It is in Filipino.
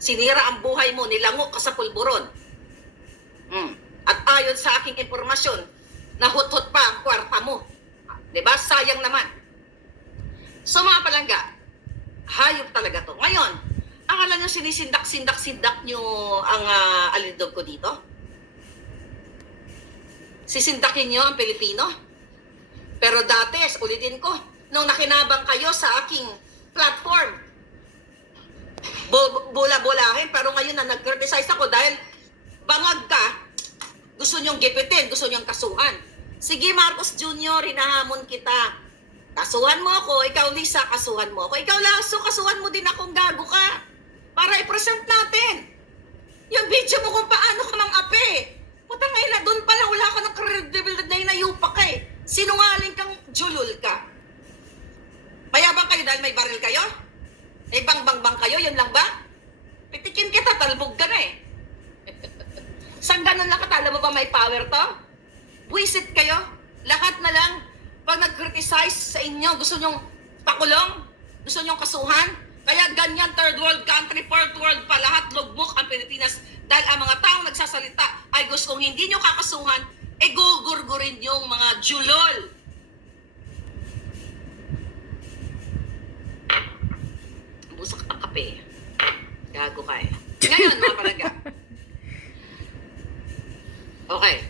Sinira ang buhay mo, nilango ka sa pulburon. At ayon sa aking impormasyon, nahuthot pa ang kwarta mo. Diba? Sayang naman. So mga palangga, hayop talaga to. Ngayon, akala nyo sinisindak-sindak-sindak nyo ang alindog ko dito? Sisindakin nyo ang Pilipino? Pero dati, ulitin ko, nung nakinabang kayo sa aking platform, bola-bolahin, pero ngayon na nag-criticize ako dahil bangag ka, gusto nyong gipitin, gusto nyong kasuhan. Sige Marcos Jr., hinahamon kita. Kasuhan mo ako, ikaw Lisa, kasuhan mo ako. Ikaw Lasso, kasuhan mo din akong gago ka. Para i-present natin. Yung video mo kung paano ka mang-ape. Putang ina, doon pala wala ka ng credibility na inayupa ka eh. Sinungaling kang julul ka. Mayabang kayo dahil may baril kayo? May bang-bang-bang kayo, yun lang ba? Pitikin kita, talbog ka na eh. Saan ganun lang katala mo ba may power to? Buisit kayo? Lahat na lang, pag nag-criticize sa inyo, gusto nyong pakulong? Gusto nyong kasuhan? Kaya ganyan, third world country, fourth world pa, lahat lugmok ang Pilipinas. Dahil ang mga taong nagsasalita ay gustong hindi nyo kakasuhan, gugurgurin yung mga julol. Busak ang kape. Gago ka eh. Ngayon, mga palangga. Okay.